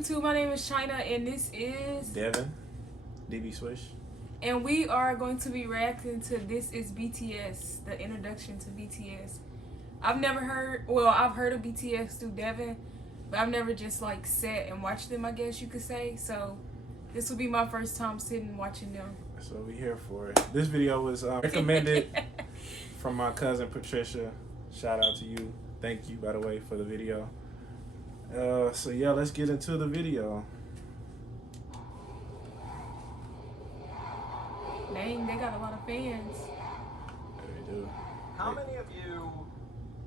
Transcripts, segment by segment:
YouTube? My name is China, and this is Devin, DB Swish. And we are going to be reacting to This Is BTS, the introduction to BTS. I've heard of BTS through Devin, but I've never just like sat and watched them, I guess you could say. So this will be my first time sitting watching them. That's what we're here for. This video was recommended from my cousin Patricia. Shout out to you. Thank you, by the way, for the video. So yeah, let's get into the video. Dang, they got a lot of fans. They do. How many of you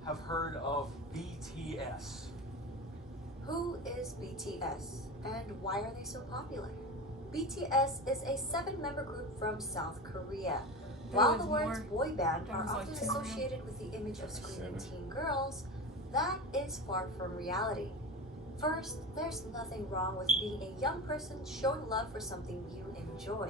have heard of BTS? Who is BTS and why are they so popular? BTS is a 7-member group from South Korea. While the words boy band are often associated with the image of screaming teen girls, that is far from reality. First, there's nothing wrong with being a young person showing love for something you enjoy.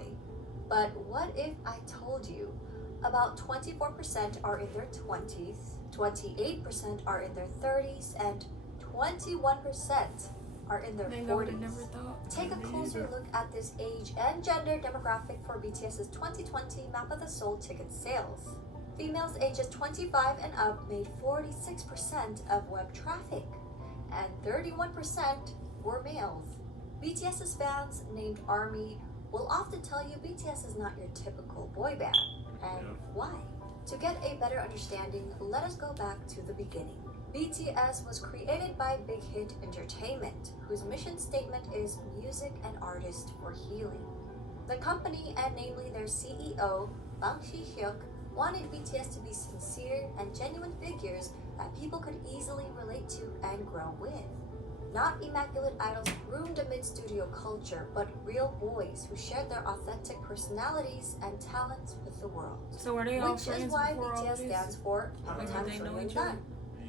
But what if I told you about 24% are in their 20s, 28% are in their 30s, and 21% are in their 40s. Take a closer look at this age and gender demographic for BTS's 2020 Map of the Soul ticket sales. Females ages 25 and up made 46% of web traffic, and 31% were males. BTS's fans, named ARMY, will often tell you BTS is not your typical boy band. And why? To get a better understanding, let us go back to the beginning. BTS was created by Big Hit Entertainment, whose mission statement is music and artists for healing. The company, and namely their CEO, Bang Si-hyuk, wanted BTS to be sincere and genuine figures that people could easily relate to and grow with. Not immaculate idols groomed amid studio culture, but real boys who shared their authentic personalities and talents with the world. So are they all Which friends is why before all BTS this? stands for Hangtan Soyeondan,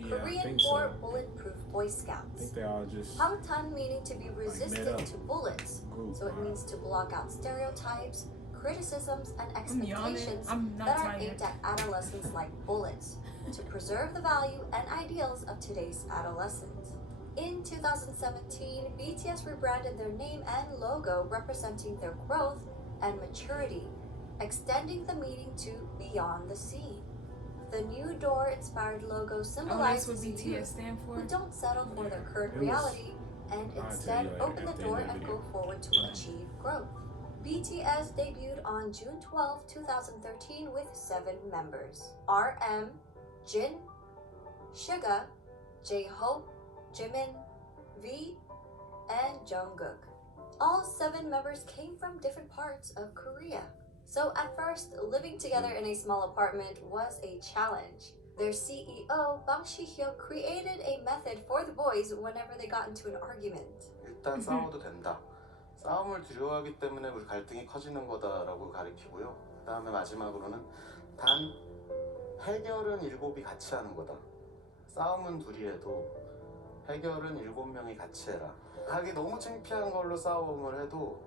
Korean for Bulletproof Boy I Scouts. think they all just Hangtan meaning to be resistant to bullets, group, so it means to block out stereotypes, criticisms, and expectations that are tired. aimed at adolescents like bullets, to preserve the value and ideals of today's adolescents. In 2017, BTS rebranded their name and logo representing their growth and maturity, extending the meaning to beyond the scene. The new door-inspired logo symbolizes youth who don't settle for their current reality and instead open the door and go forward to achieve growth. BTS debuted on June 12, 2013 with 7 members: RM, Jin, Suga, J-Hope, Jimin, V, and Jungkook. All 7 members came from different parts of Korea. So at first, living together in a small apartment was a challenge. Their CEO, Bang Si-hyuk, created a method for the boys whenever they got into an argument. 일단 싸워도 된다. 싸움을 두려워하기 때문에 우리 갈등이 커지는 거다라고 가리키고요. 그 다음에 마지막으로는 단 해결은 7이 같이 하는 거다. 싸움은 둘이 해도 해결은 7명이 같이 해라. 하기 너무 창피한 걸로 싸움을 해도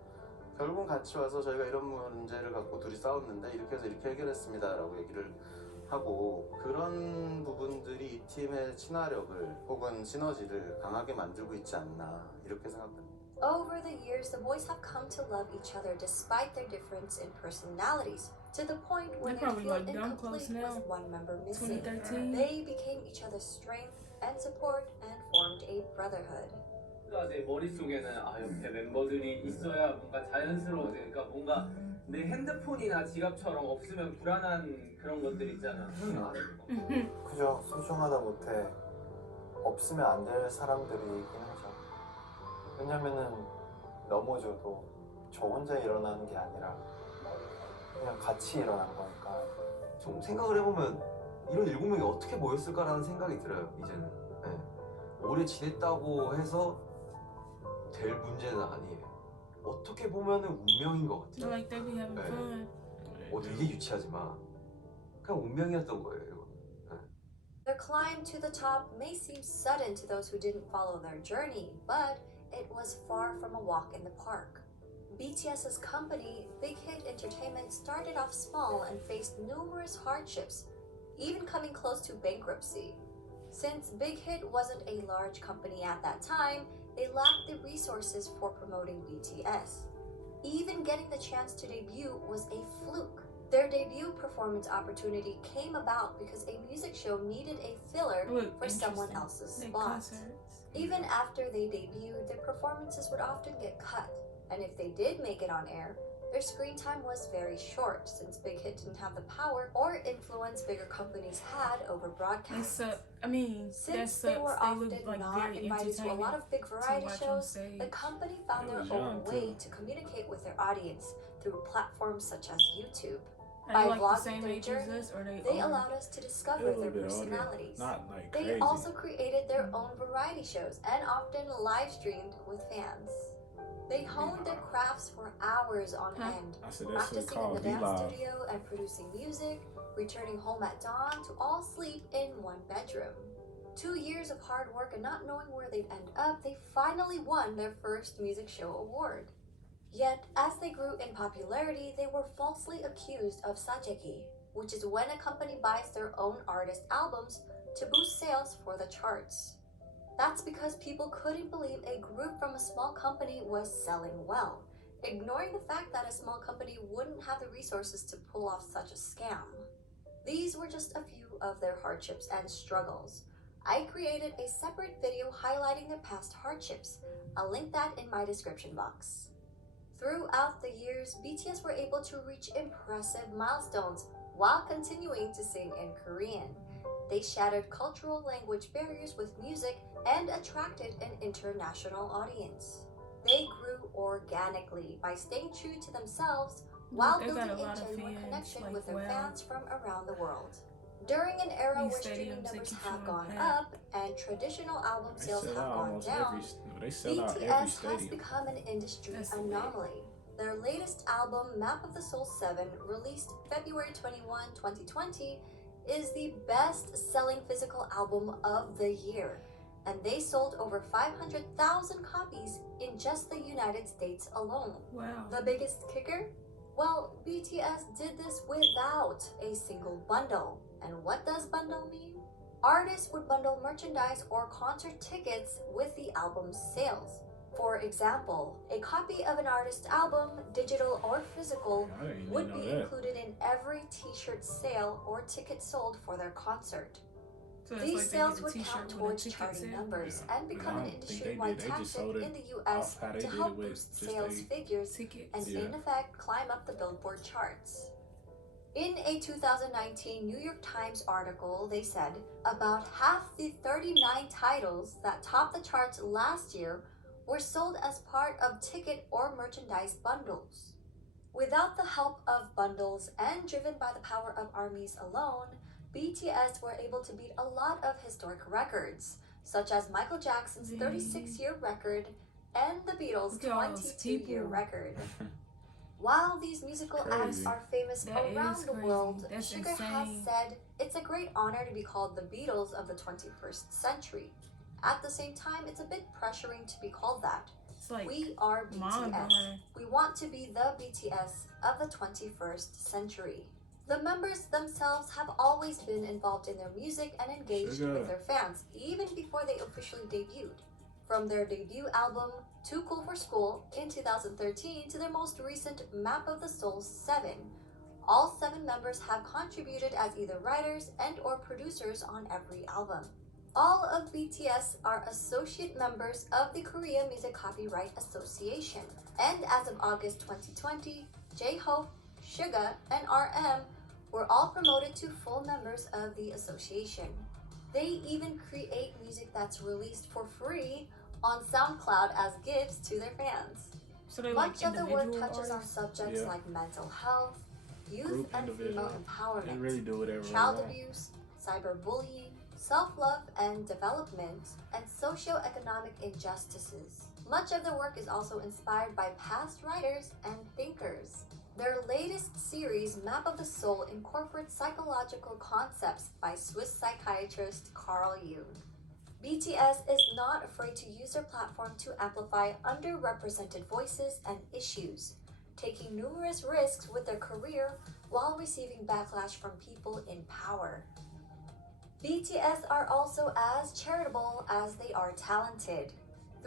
결국은 같이 와서 저희가 이런 문제를 갖고 둘이 싸웠는데 이렇게 해서 이렇게 해결했습니다 라고 얘기를 하고, 그런 부분들이 이 팀의 친화력을 혹은 시너지를 강하게 만들고 있지 않나 이렇게 생각합니다. Over the years, the boys have come to love each other despite their difference in personalities, to the point where they feel incomplete with one member missing. They became each other's strength and support and formed a brotherhood. 제 머릿속에는 옆에 멤버들이 있어야 뭔가 자연스러워지니까, 뭔가 내 핸드폰이나 지갑처럼 없으면 불안한 그런 것들 있잖아. 그죠. 소중하다 못해 없으면 안 될 사람들이긴 하죠. 왜냐면은 넘어져도 저 혼자 일어나는 게 아니라 그냥 같이 일어난 거니까. 좀 생각을 해보면 이런 7명이 어떻게 모였을까라는 생각이 들어요. 이제는 오래 지냈다고 해서 될 문제는 아니에요. 어떻게 보면은 운명인 것 같아요. 되게 유치하지만 그냥 운명이었던 거예요. Their climb to the top may seem sudden to those who didn't follow their journey, but it was far from a walk in the park. BTS's company, Big Hit Entertainment, started off small and faced numerous hardships, even coming close to bankruptcy. Since Big Hit wasn't a large company at that time, they lacked the resources for promoting BTS. Even getting the chance to debut was a fluke. Their debut performance opportunity came about because a music show needed a filler for someone else's spot. Even after they debuted, their performances would often get cut, and if they did make it on air, their screen time was very short since Big Hit didn't have the power or influence bigger companies had over broadcasts. Since they were often not invited to a lot of big variety shows, the company found their own way to communicate with their audience through platforms such as YouTube. By vlogging their journey, they allowed us to discover their personalities. They also created their own variety shows and often live streamed with fans. They honed their crafts for hours on end, practicing in the dance studio and producing music, returning home at dawn to all sleep in one bedroom. 2 years of hard work and not knowing where they'd end up, they finally won their first music show award. Yet, as they grew in popularity, they were falsely accused of sajeki, which is when a company buys their own artist albums to boost sales for the charts. That's because people couldn't believe a group from a small company was selling well, ignoring the fact that a small company wouldn't have the resources to pull off such a scam. These were just a few of their hardships and struggles. I created a separate video highlighting their past hardships. I'll link that in my description box. Throughout the years, BTS were able to reach impressive milestones while continuing to sing in Korean. They shattered cultural language barriers with music and attracted an international audience. They grew organically by staying true to themselves while building a genuine connection with their fans from around the world. During an era where streaming numbers have gone up and traditional album sales have gone down, BTS has become an industry anomaly. Their latest album, Map of the Soul 7, released February 21, 2020, is the best-selling physical album of the year, and they sold over 500,000 copies in just the United States alone. Wow. The biggest kicker? Well, BTS did this without a single bundle. And what does bundle mean? Artists would bundle merchandise or concert tickets with the album's sales. For example, a copy of an artist's album, digital or physical, would be included in every t-shirt sale or ticket sold for their concert. These sales would count towards charting numbers and become an industry-wide tactic in the US to help boost sales figures and in effect climb up the Billboard charts. In a 2019 New York Times article, they said about half the 39 titles that topped the charts last year were sold as part of ticket or merchandise bundles. Without the help of bundles and driven by the power of ARMYs alone, BTS were able to beat a lot of historic records, such as Michael Jackson's 36-year record and the Beatles' 22-year record. While these musical acts are famous around the world, Sugar has said it's a great honor to be called the Beatles of the 21st century. At the same time, it's a bit pressuring to be called that. We are BTS. We want to be the BTS of the 21st century. The members themselves have always been involved in their music and engaged with their fans, even before they officially debuted. From their debut album, Too Cool for School, in 2013 to their most recent Map of the Soul 7, all 7 members have contributed as either writers and or producers on every album. All of BTS are associate members of the Korea Music Copyright Association, and as of August 2020, J-Hope, Suga, and RM were all promoted to full members of the association. They even create music that's released for free on SoundCloud as gifts to their fans. Much of the work touches on subjects like mental health, youth and female empowerment, child abuse, cyberbullying, self-love and development, and socio-economic injustices. Much of their work is also inspired by past writers and thinkers. Their latest series, Map of the Soul, incorporates psychological concepts by Swiss psychiatrist Carl Jung. BTS is not afraid to use their platform to amplify underrepresented voices and issues, taking numerous risks with their career while receiving backlash from people in power. BTS are also as charitable as they are talented.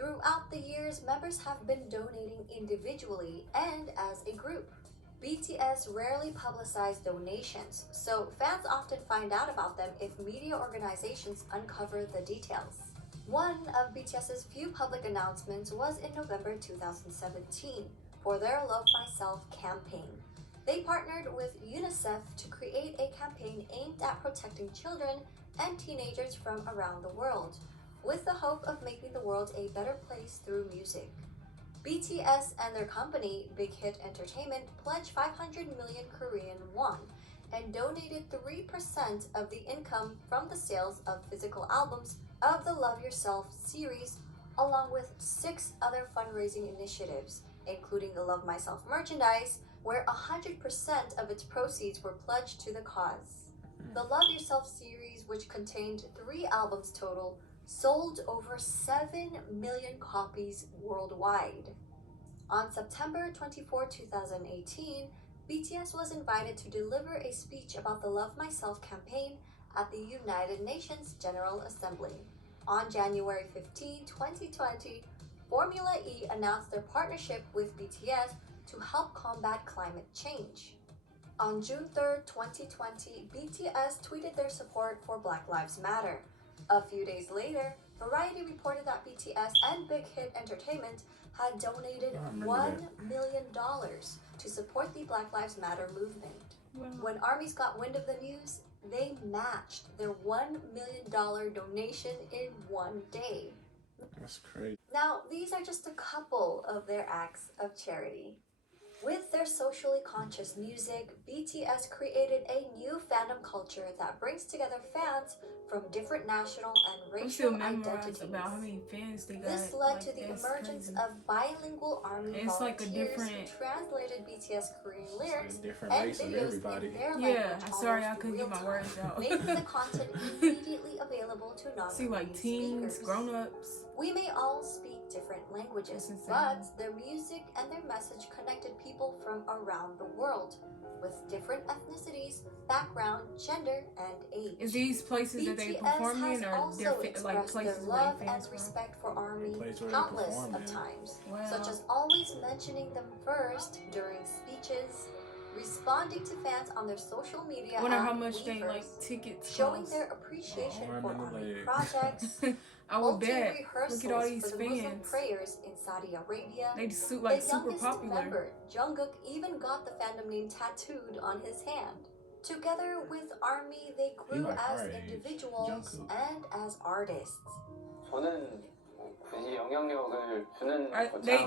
Throughout the years, members have been donating individually and as a group. BTS rarely publicize donations, so fans often find out about them if media organizations uncover the details. One of BTS's few public announcements was in November 2017 for their Love Myself campaign. They partnered with UNICEF to create a campaign aimed at protecting children and teenagers from around the world, with the hope of making the world a better place through music. BTS and their company, Big Hit Entertainment, pledged 500 million Korean won and donated 3% of the income from the sales of physical albums of the Love Yourself series, along with 6 other fundraising initiatives, including the Love Myself merchandise, where 100% of its proceeds were pledged to the cause. The Love Yourself series, which contained 3 albums total, sold over 7 million copies worldwide. On September 24, 2018, BTS was invited to deliver a speech about the Love Myself campaign at the United Nations General Assembly. On January 15, 2020, Formula E announced their partnership with BTS to help combat climate change. On June 3, 2020, BTS tweeted their support for Black Lives Matter. A few days later, Variety reported that BTS and Big Hit Entertainment had donated $1 million to support the Black Lives Matter movement. Wow. When armies got wind of the news, they matched their $1 million donation in one day. That's crazy. Now, these are just a couple of their acts of charity. With their socially conscious music, BTS created a new fandom culture that brings together fans from different national and I'm still racial memorized identities. about how many fans they got. This led like, to the that's emergence crazy. of bilingual army It's like volunteers a different, who translated BTS Korean lyrics a different and race of videos everybody. in their yeah. language Sorry, I almost couldn't get my real-time, words out. making the content immediately available to non-Korean See, like teens, speakers. grown-ups. We may all speak different languages, That's insane. but their music and their message connected people from around the world with different ethnicities, background, gender, and age. Is these places that they BTS perform has in, or also they're like expressed places their where love they and fans from? respect for ARMY Place where they countless perform of in. times, Wow. such as always mentioning them first during speeches, responding to fans on their social media I wonder app how much they Weverse, like tickets showing cost. their appreciation Oh, for arm and a ARMY leg. projects, I would holding bet. rehearsals Look at all these for the Muslim fans. prayers in Saudi Arabia. They just like The super youngest popular. member, Jungkook, even got the fandom name tattooed on his hand. Together with ARMY, they grew like as our age, individuals Jungkook. and as artists. 저는 굳이 영향력을 주는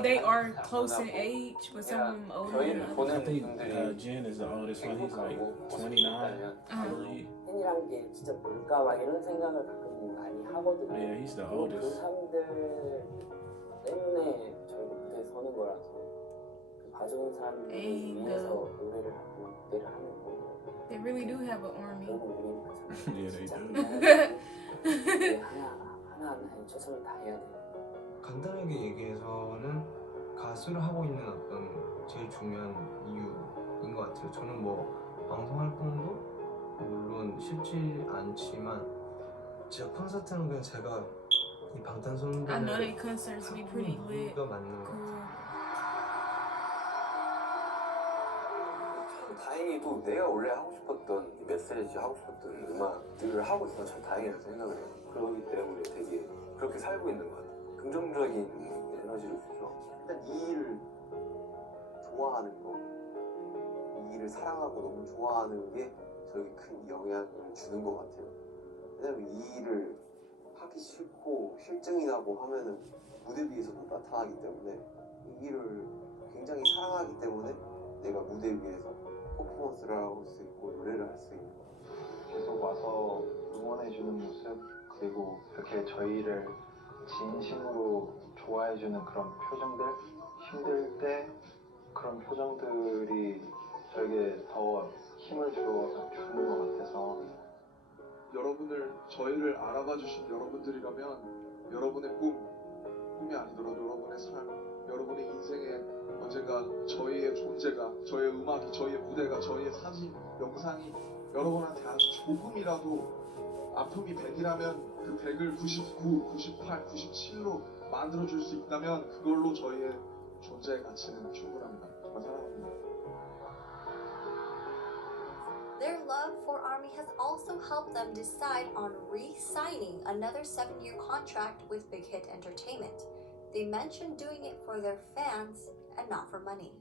They are close in age, but some of them older. 저희를 than 보는 I think 분들이 Jen is the oldest one. He's like 29, I believe. 팬이란 게 진짜 뭘까 막 이런 생각을 가끔 많이 하거든요. Yeah, he's the 그 oldest. 사람들 때문에 저희가 무대에 서는 거라서 그 봐주는 사람들을 위해서 노래를 하고 무대를 하는 거고. They really do have an army. 결국 우리는 Yeah, they do. 무대 하나하나에 최선을 다해야 돼요. 간단하게 얘기해서는 가수를 하고 있는 어떤 제일 중요한 이유인 것 같아요. 저는 뭐 방송 활동도 물론 쉽지 않지만 진짜 콘서트는 그냥 제가 이 I know 방탄소년단을 they concerts be pretty lit. 이유가 맞는 것 Cool. 같아요. 참 다행히도 내가 원래 하고 싶었던 이 메시지 하고 싶었던 음악들을 하고 있어서 참 다행이라고 생각을 해요. 그러기 때문에 되게 그렇게 살고 있는 것 같아요. 긍정적인 에너지를 주죠. 일단 이 일을 좋아하는 거, 이 일을 사랑하고 너무 좋아하는 게 저에게 큰 영향을 주는 것 같아요. 왜냐면 이 일을 하기 싫고 실증이 나고 하면은 무대 위에서 못 나타나기 때문에 이 일을 굉장히 사랑하기 때문에 내가 무대 위에서 퍼포먼스를 할 수 있고 노래를 할 수 있는 것 같아요. 계속 와서 응원해주는 모습, 그리고 이렇게 저희를 진심으로 좋아해주는 그런 표정들, 힘들 때 그런 표정들이 저에게 더 힘을 주는 것 같아서 여러분을 저희를 알아봐 주신 여러분들이라면 여러분의 꿈이 아니더라도 여러분의 삶, 여러분의 인생에 언젠가 저희의 존재가, 저희의 음악이, 저희의 무대가, 저희의 사진, 영상이 여러분한테 아주 조금이라도 아픔이 100이라면 그 100을 99, 98, 97로 만들어줄 수 있다면 그걸로 저희의 존재의 가치는 충분합니다. 정말 사랑합니다. Their love for ARMY has also helped them decide on re-signing another 7-year contract with Big Hit Entertainment. They mentioned doing it for their fans and not for money.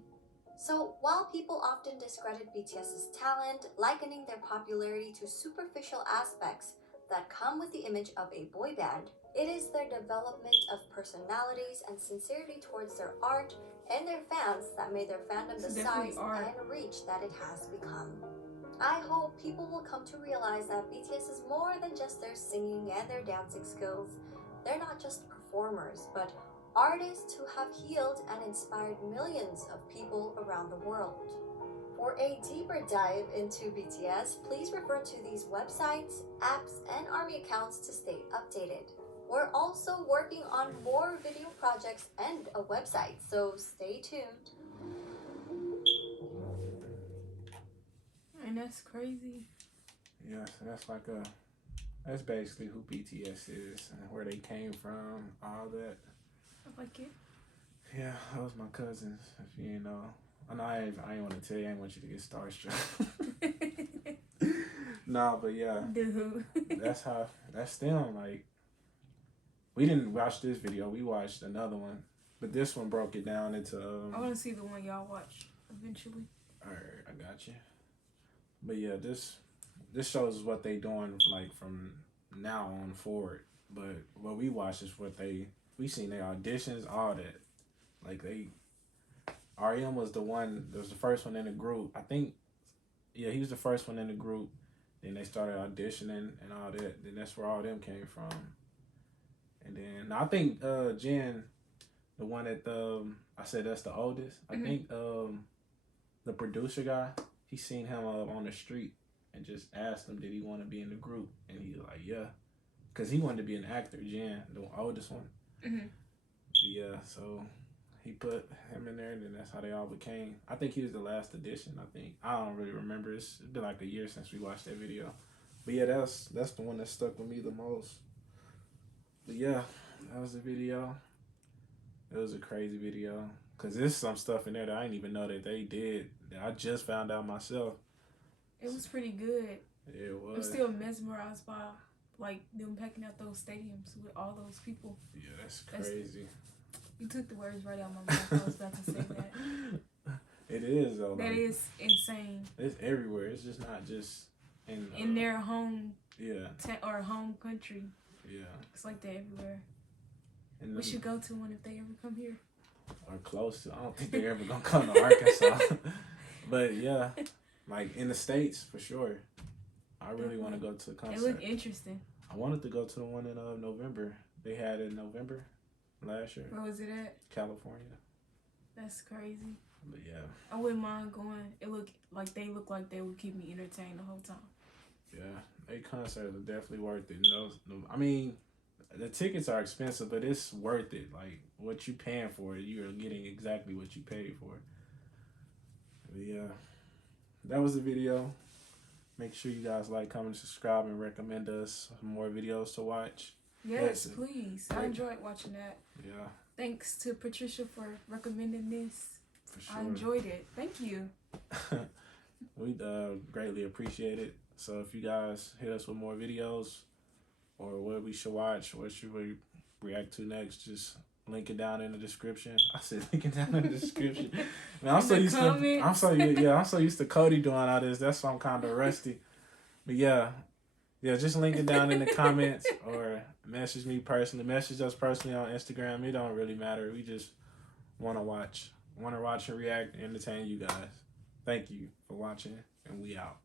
So while people often discredit BTS's talent, likening their popularity to superficial aspects that come with the image of a boy band, it is their development of personalities and sincerity towards their art and their fans that made their fandom the size and reach that it has become. I hope people will come to realize that BTS is more than just their singing and their dancing skills. They're not just performers, but artists who have healed and inspired millions of people around the world. For a deeper dive into BTS, please refer to these websites, apps, and ARMY accounts to stay updated. We're also working on more video projects and a website, so stay tuned. And that's crazy. Yeah, so that's basically who BTS is and where they came from, all that. I like it. Yeah, that was my cousins, if you didn't know. I know I ain't want to tell you, I ain't want you to get starstruck. Nah, but yeah. Dude. That's them. Like, we didn't watch this video, we watched another one. But this one broke it down into... I want to see the one y'all watch eventually. Alright, I got you. But yeah, this shows what they doing like from now on forward. But what we watched is we seen their auditions, all that. Like R.E.M. was the first one in the group. I think, yeah, he was the first one in the group. Then they started auditioning and all that. Then that's where all them came from. And then I think Jen, the one that I said that's the oldest. I think the producer guy, he seen him on the street and just asked him, did he want to be in the group? And he was like, yeah. Because he wanted to be an actor, Jen, the oldest one. Mm-hmm. Yeah, so he put him in there, and then that's how they all became. I think he was the last edition, I think. I don't really remember. It's been like a year since we watched that video. But yeah, that's the one that stuck with me the most. But yeah, that was the video. It was a crazy video. Because there's some stuff in there that I didn't even know that they did. That I just found out myself. It was pretty good. It was. I'm still mesmerized by like them packing out those stadiums with all those people. Yeah, that's crazy. You took the words right out of my mouth. I was about to say that. It is though. That like, is insane. It's everywhere. It's just not just in their home. Yeah. Or home country. Yeah. It's like that everywhere. And we should go to one if they ever come here. Or close to. I don't think they're ever gonna come to Arkansas. But yeah, like in the States for sure. I really want to go to a concert. It looked interesting. I wanted to go to the one in November. They had it in November last year. Where was it at? California. That's crazy. But yeah. I wouldn't mind going. They look like they would keep me entertained the whole time. Yeah, they concerts are definitely worth it. I mean, the tickets are expensive, but it's worth it. Like, what you paying for, you're getting exactly what you paid for. But yeah, that was the video. Make sure you guys like, comment, subscribe, and recommend us more videos to watch. Yes, please. I enjoyed watching that. Yeah. Thanks to Patricia for recommending this. For sure. I enjoyed it. Thank you. We greatly appreciate it. So if you guys hit us with more videos or what we should watch, what should we react to next, just link it down in the description. I said link it down in the description. Man, I'm so used to Cody doing all this. That's why I'm kind of rusty. But yeah, just link it down in the comments or message me personally. Message us personally on Instagram. It don't really matter. We just want to watch and react and entertain you guys. Thank you for watching, and we out.